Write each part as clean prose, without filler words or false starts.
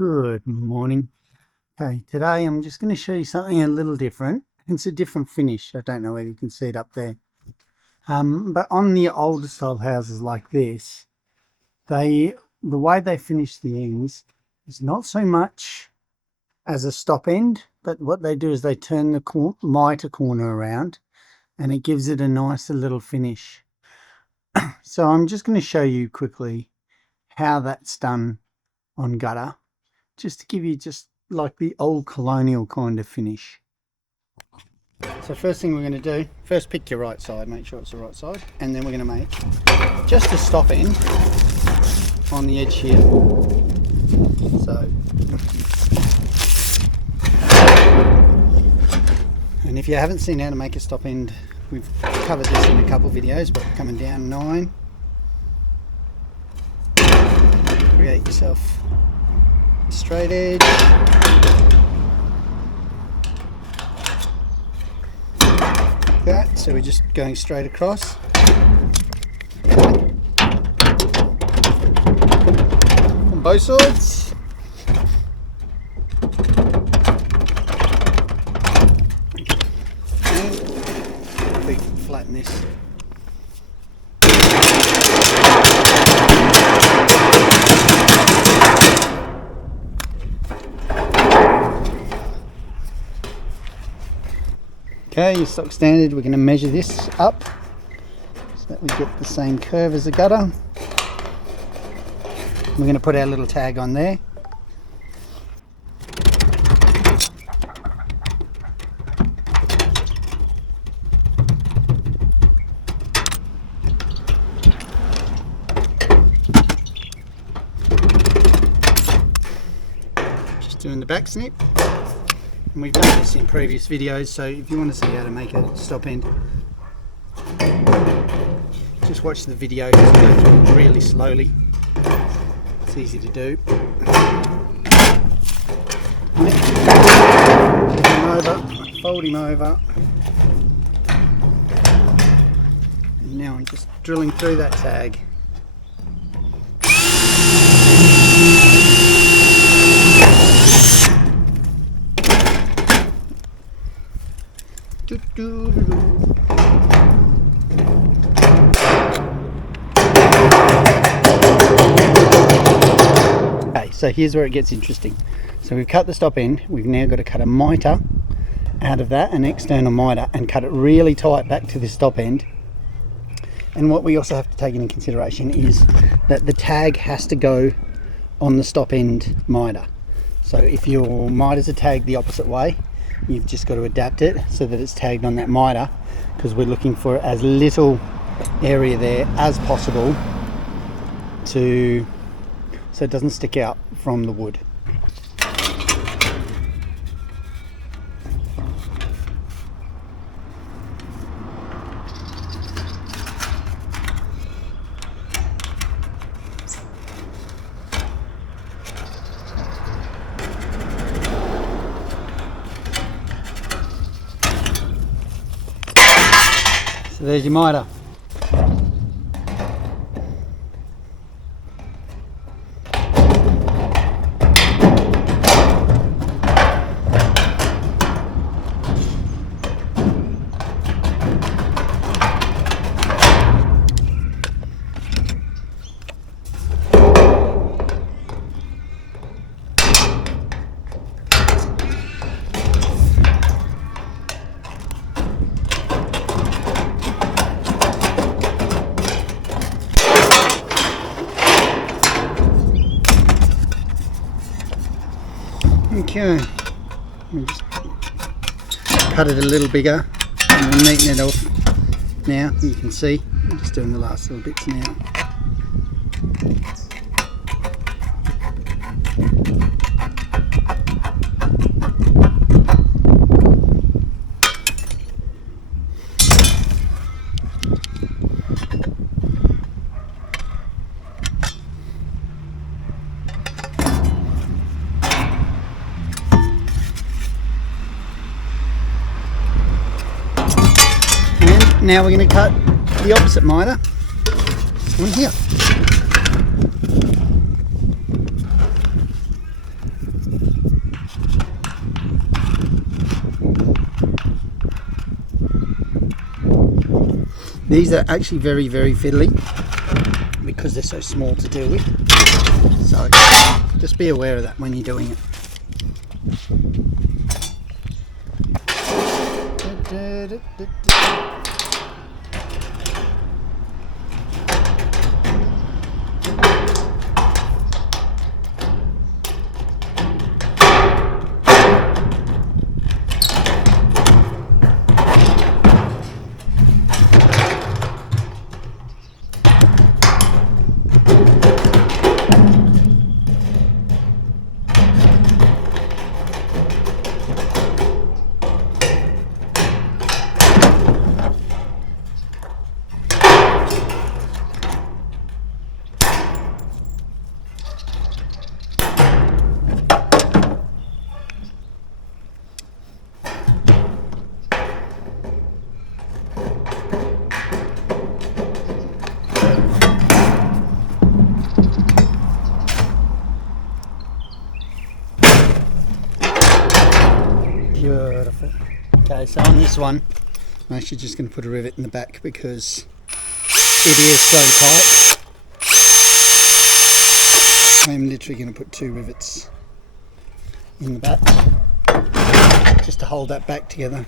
Good morning. Okay, today I'm just going to show you something a little different. It's a different finish. I don't know whether you can see it up there. But on the older style houses like this, the way they finish the ends is not so much as a stop end, but what they do is they turn the mitre corner around and it gives it a nicer little finish. So I'm just going to show you quickly how that's done on gutter, just to give you just like the old colonial kind of finish. So first thing we're going to do, first pick your right side, make sure it's the right side, and then we're going to make just a stop end on the edge here. So, and if you haven't seen how to make a stop end, we've covered this in a couple of videos, but coming down 9, create yourself a straight edge. That, so we're just going straight across. On both sides. And we flatten this. Okay, your stock standard, we're going to measure this up so that we get the same curve as the gutter. We're going to put our little tag on there. Just doing the back snip. And we've done this in previous videos, so if you want to see how to make a stop end, just watch the video, just go through it really slowly. It's easy to do. Fold him over. And now I'm just drilling through that tag. Okay, so here's where it gets interesting. So we've cut the stop end, we've now got to cut a mitre out of that, an external mitre, and cut it really tight back to the stop end. And what we also have to take into consideration is that the tag has to go on the stop end mitre. So if your mitres are tagged the opposite way, you've just got to adapt it so that it's tagged on that mitre, because we're looking for as little area there as possible so it doesn't stick out from the wood. So there's your mitre. Okay, we'll just cut it a little bigger and we'll neaten it off. Now you can see I'm just doing the last little bits now. Now we're going to cut the opposite mitre, this one here. These are actually very, very fiddly because they're so small to deal with. So just be aware of that when you're doing it. Beautiful. Okay, so on this one, I'm actually just going to put a rivet in the back because it is so tight. I'm literally going to put 2 rivets in the back just to hold that back together.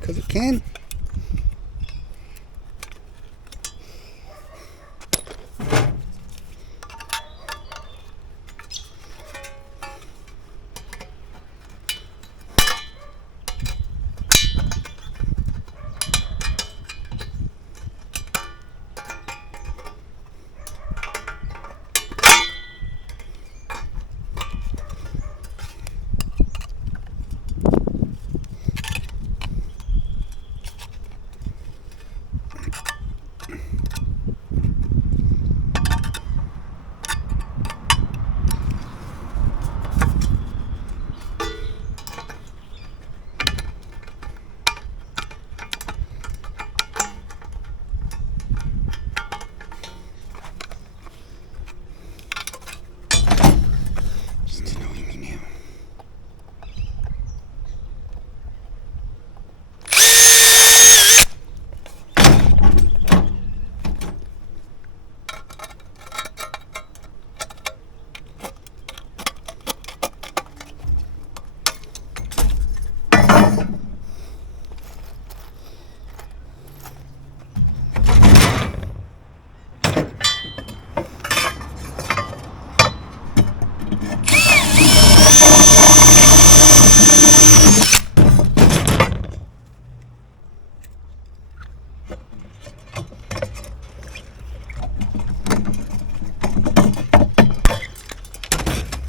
Because it can.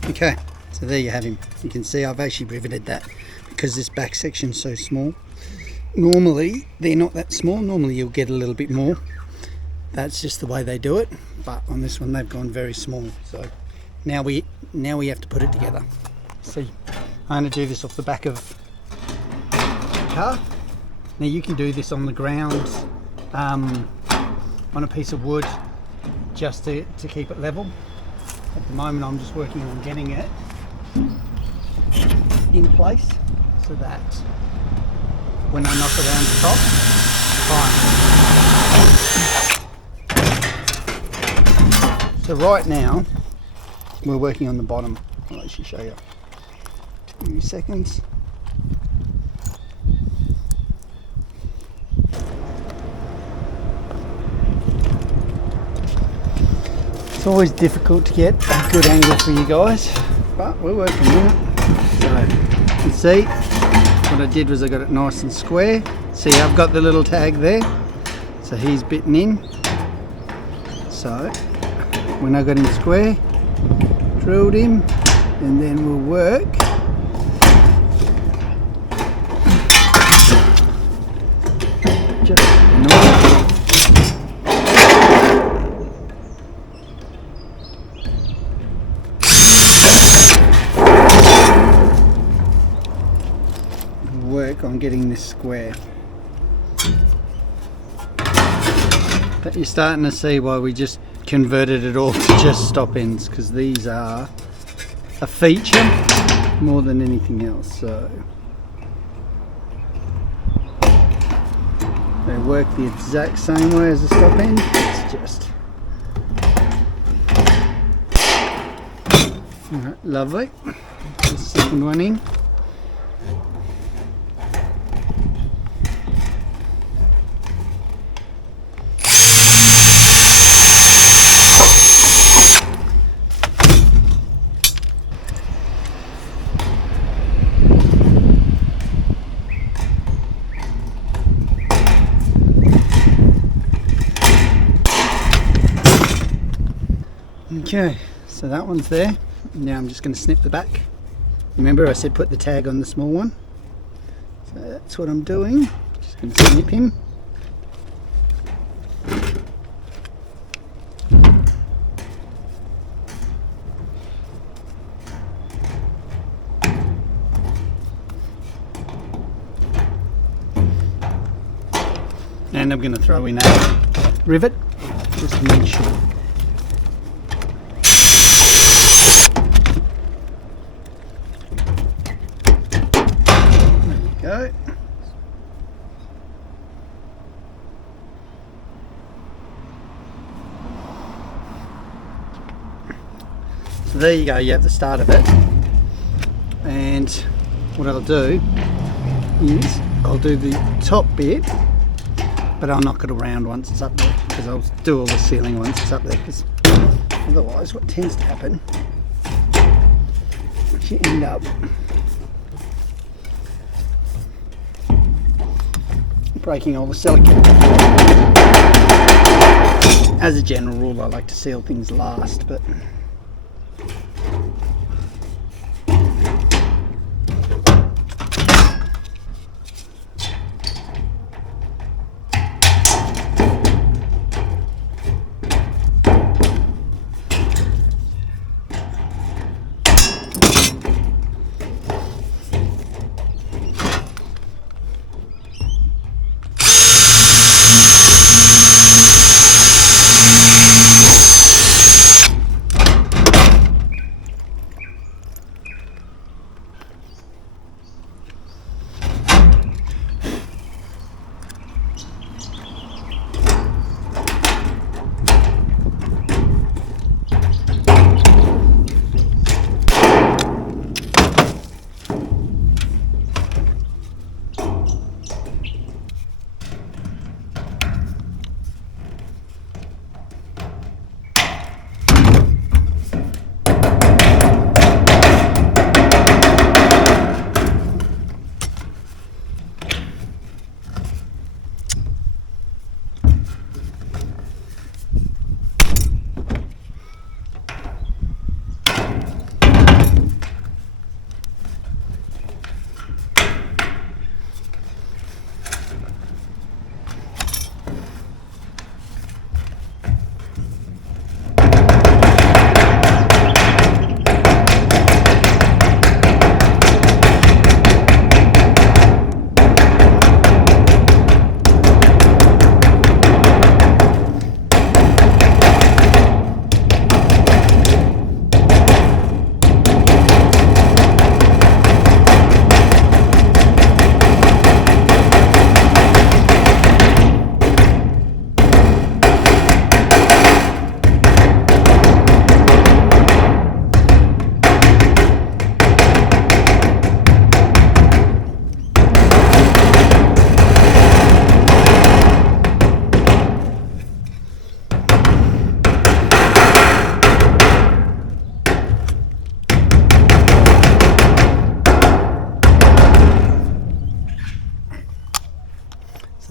Okay, so there you have him. You can see I've actually riveted that because this back section's so small. Normally they're not that small, normally you'll get a little bit more. That's just the way they do it, but on this one they've gone very small. So now we have to put it together. See, I'm going to do this off the back of the car. Now you can do this on the ground, on a piece of wood, just to keep it level. At the moment I'm just working on getting it in place so that when I knock around the top, fine. So right now we're working on the bottom. I'll actually show you. 2 seconds. It's always difficult to get a good angle for you guys, but we're working on it. So you can see what I did was I got it nice and square. See, I've got the little tag there, so he's bitten in. So when I got him square, drilled him, and then we'll work on getting this square. But you're starting to see why we just converted it all to just stop ends, because these are a feature more than anything else. So they work the exact same way as a stop end. It's just alright, lovely. The second one in. Okay, so that one's there. Now I'm just going to snip the back. Remember I said put the tag on the small one? So that's what I'm doing. Just going to snip him. And I'm going to throw in a rivet just to make sure. Go. So there you go, you have the start of it. And what I'll do is I'll do the top bit, but I'll knock it around once it's up there, because I'll do all the ceiling once it's up there, because otherwise what tends to happen is you end up breaking all the silicone. As a general rule, I like to seal things last, but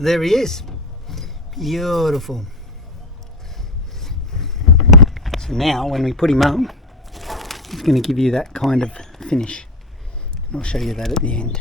So there he is. Beautiful. So now when we put him up, it's going to give you that kind of finish. And I'll show you that at the end.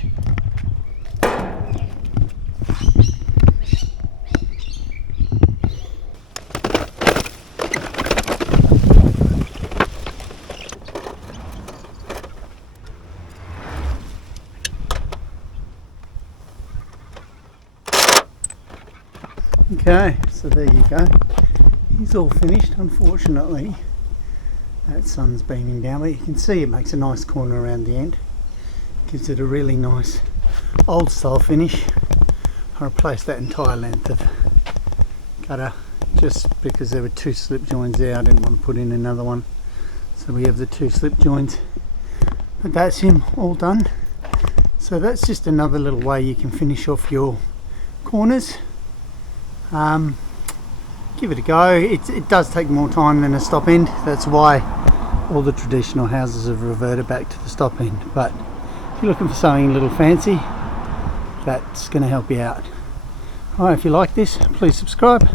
Okay, so there you go. He's all finished. Unfortunately, that sun's beaming down, but you can see it makes a nice corner around the end. Gives it a really nice old style finish. I replaced that entire length of gutter just because there were 2 slip joins there. I didn't want to put in another one, so we have the 2 slip joins. But that's him all done. So that's just another little way you can finish off your corners. Give it a go. It does take more time than a stop end. That's why all the traditional houses have reverted back to the stop end. But if you're looking for something a little fancy, that's going to help you out. Alright, if you like this, please subscribe.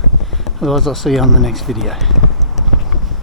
Otherwise I'll see you on the next video.